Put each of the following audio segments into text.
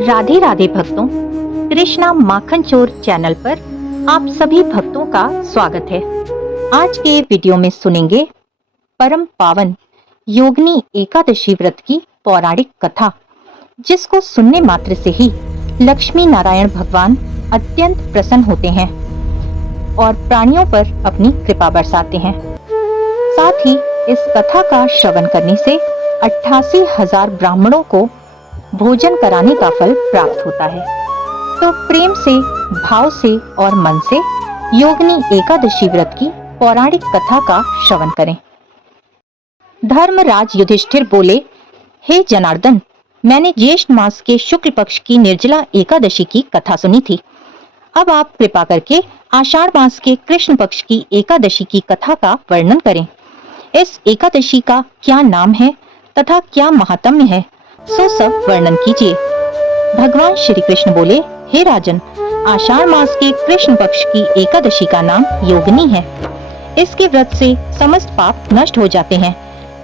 राधे राधे भक्तों, कृष्णा माखन चोर चैनल पर आप सभी भक्तों का स्वागत है। आज के वीडियो में सुनेंगे परम पावन योगिनी एकादशी व्रत की पौराणिक कथा, जिसको सुनने मात्र से ही लक्ष्मी नारायण भगवान अत्यंत प्रसन्न होते हैं और प्राणियों पर अपनी कृपा बरसाते हैं। साथ ही इस कथा का श्रवण करने से 88,000 ब्राह्मणों को भोजन कराने का फल प्राप्त होता है। तो प्रेम से, भाव से और मन से योगिनी एकादशी व्रत की पौराणिक कथा का श्रवण करें। धर्मराज युधिष्ठिर बोले, हे जनार्दन, मैंने ज्येष्ठ मास के शुक्ल पक्ष की निर्जला एकादशी की कथा सुनी थी। अब आप कृपा करके आषाढ़ मास के कृष्ण पक्ष की एकादशी की कथा का वर्णन करें। इस एकादशी का क्या नाम है तथा क्या महात्म्य है, सो सब वर्णन कीजिए। भगवान श्री कृष्ण बोले, हे राजन, आषाढ़ मास के कृष्ण पक्ष की एकादशी का नाम योगिनी है। इसके व्रत से समस्त पाप नष्ट हो जाते हैं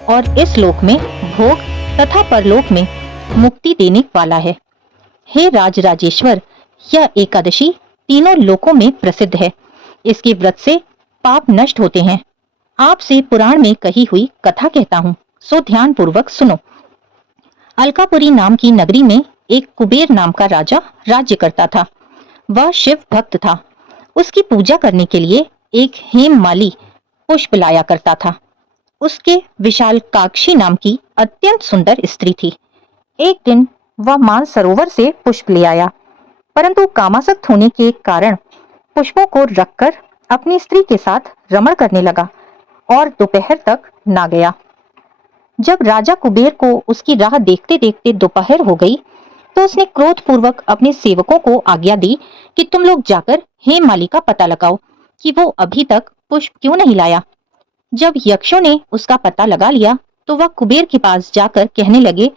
और इस लोक में भोग तथा परलोक में मुक्ति देने वाला है। हे राज राजेश्वर, यह एकादशी तीनों लोकों में प्रसिद्ध है। इसके व्रत से पाप नष्ट होते हैं। आपसे पुराण में कही हुई कथा कहता हूँ, सो ध्यान पूर्वक सुनो। अलकापुरी नाम की नगरी में एक कुबेर नाम का राजा राज्य करता था। वह शिव भक्त था। उसकी पूजा करने के लिए एक हेममाली पुष्प लाया करता था। उसके विशालकाक्षी नाम की अत्यंत सुंदर स्त्री थी। एक दिन वह मानसरोवर से पुष्प ले आया, परंतु कामासक्त होने के कारण पुष्पों को रखकर अपनी स्त्री के साथ रमण करने लगा और दोपहर तक ना गया। जब राजा कुबेर को उसकी राह देखते देखते दोपहर हो गई, तो उसने क्रोध पूर्वक अपने सेवकों को आज्ञा दी कि तुम लोग जाकर हेममाली का पता लगाओ कि वो अभी तक पुष्प क्यों नहीं लाया। जब यक्षों ने उसका पता लगा लिया, तो वह कुबेर के पास जाकर कहने लगे,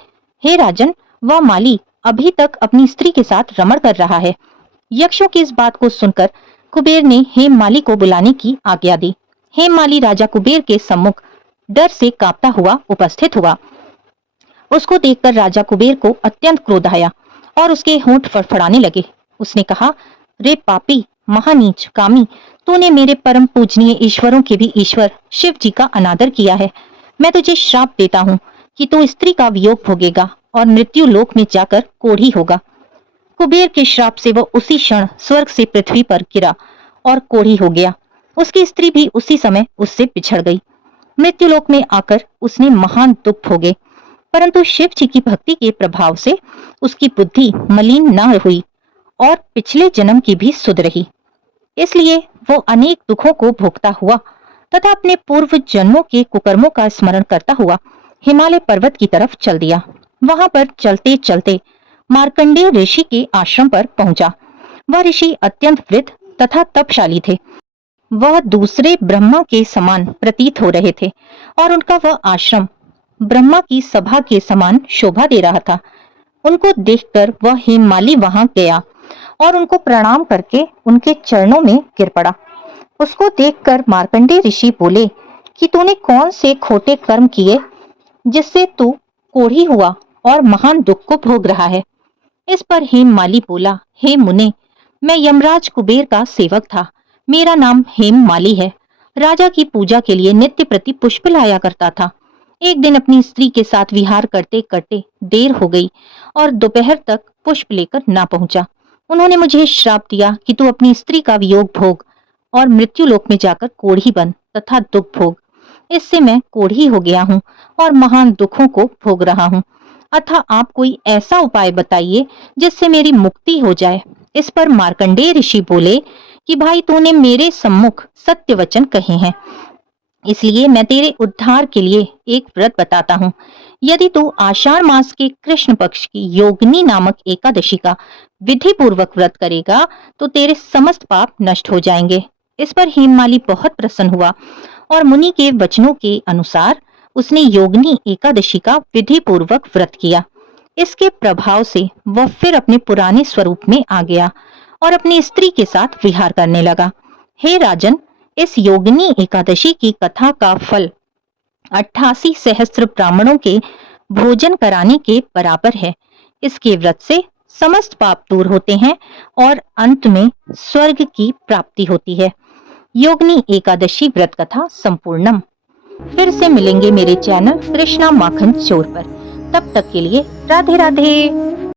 हे राजन, वह माली अभी तक अपनी स्त्री के साथ रमण कर रहा है। यक्षों की इस बात को सुनकर कुबेर ने हेममाली को बुलाने की आज्ञा दी। हेममाली राजा कुबेर के सम्मुख डर से कांपता हुआ उपस्थित हुआ। उसको देखकर राजा कुबेर को अत्यंत क्रोध आया और उसके होंठ फड़फड़ाने लगे। उसने कहा, रे पापी, महानीच, कामी, तूने मेरे परम पूजनीय ईश्वरों के भी ईश्वर शिव जी का अनादर किया है। मैं तुझे श्राप देता हूँ कि तू स्त्री का वियोग भोगेगा और मृत्यु लोक में जाकर कोढ़ी होगा। कुबेर के श्राप से वह उसी क्षण स्वर्ग से पृथ्वी पर गिरा और कोढ़ी हो गया। उसकी स्त्री भी उसी समय उससे पिछड़ गई। मृत्युलोक में आकर उसने महान दुख भोगे, परंतु शिव जी की भक्ति के प्रभाव से उसकी बुद्धि मलिन न हुई और पिछले जन्म की भी सुध रही। इसलिए वो अनेक दुखों को भोगता हुआ तथा अपने पूर्व जन्मों के कुकर्मों का स्मरण करता हुआ हिमालय पर्वत की तरफ चल दिया। वहां पर चलते चलते मार्कंडेय ऋषि के आश्रम पर पहुंचा। वह ऋषि अत्यंत वृद्ध तथा तपशाली थे। वह दूसरे ब्रह्मा के समान प्रतीत हो रहे थे और उनका वह आश्रम ब्रह्मा की सभा के समान शोभा दे रहा था। उनको देखकर वह हेममाली वहां गया और उनको प्रणाम करके उनके चरणों में गिर पड़ा। उसको देखकर मार्कंडेय ऋषि बोले कि तूने कौन से खोटे कर्म किए जिससे तू कोढ़ी हुआ और महान दुख को भोग रहा है। इस पर हेममाली बोला, हे मुने, मैं यमराज कुबेर का सेवक था। मेरा नाम हेममाली है। राजा की पूजा के लिए नित्य प्रति पुष्प लाया करता था। एक दिन अपनी स्त्री के साथ विहार करते करते देर हो गई और दोपहर तक पुष्प लेकर ना पहुंचा। उन्होंने मुझे श्राप दिया कि तू अपनी स्त्री का वियोग भोग और मृत्यु लोक में जाकर कोढ़ी बन तथा दुख भोग। इससे मैं कोढ़ी हो गया हूँ और महान दुखों को भोग रहा हूँ। अतः आप कोई ऐसा उपाय बताइए जिससे मेरी मुक्ति हो जाए। इस पर मार्कंडेय ऋषि बोले कि भाई, तूने मेरे सम्मुख सत्य वचन कहे हैं, इसलिए मैं तेरे उद्धार के लिए एक व्रत बताता हूँ। यदि तू आषाढ़ मास के कृष्ण पक्ष की योगिनी नामक एकादशी का विधि पूर्वक व्रत करेगा तो तेरे समस्त पाप नष्ट हो जाएंगे। इस पर हेममाली बहुत प्रसन्न हुआ और मुनि के वचनों के अनुसार उसने योगिनी एकादशी का विधि पूर्वक व्रत किया। इसके प्रभाव से वह फिर अपने पुराने स्वरूप में आ गया और अपनी स्त्री के साथ विहार करने लगा। हे राजन, इस योगिनी एकादशी की कथा का फल 88 सहस्त्र ब्राह्मणों के भोजन कराने के बराबर है। इसके व्रत से समस्त पाप दूर होते हैं और अंत में स्वर्ग की प्राप्ति होती है। योगिनी एकादशी व्रत कथा संपूर्णम। फिर से मिलेंगे मेरे चैनल कृष्णा माखन चोर पर। तब तक के लिए राधे राधे।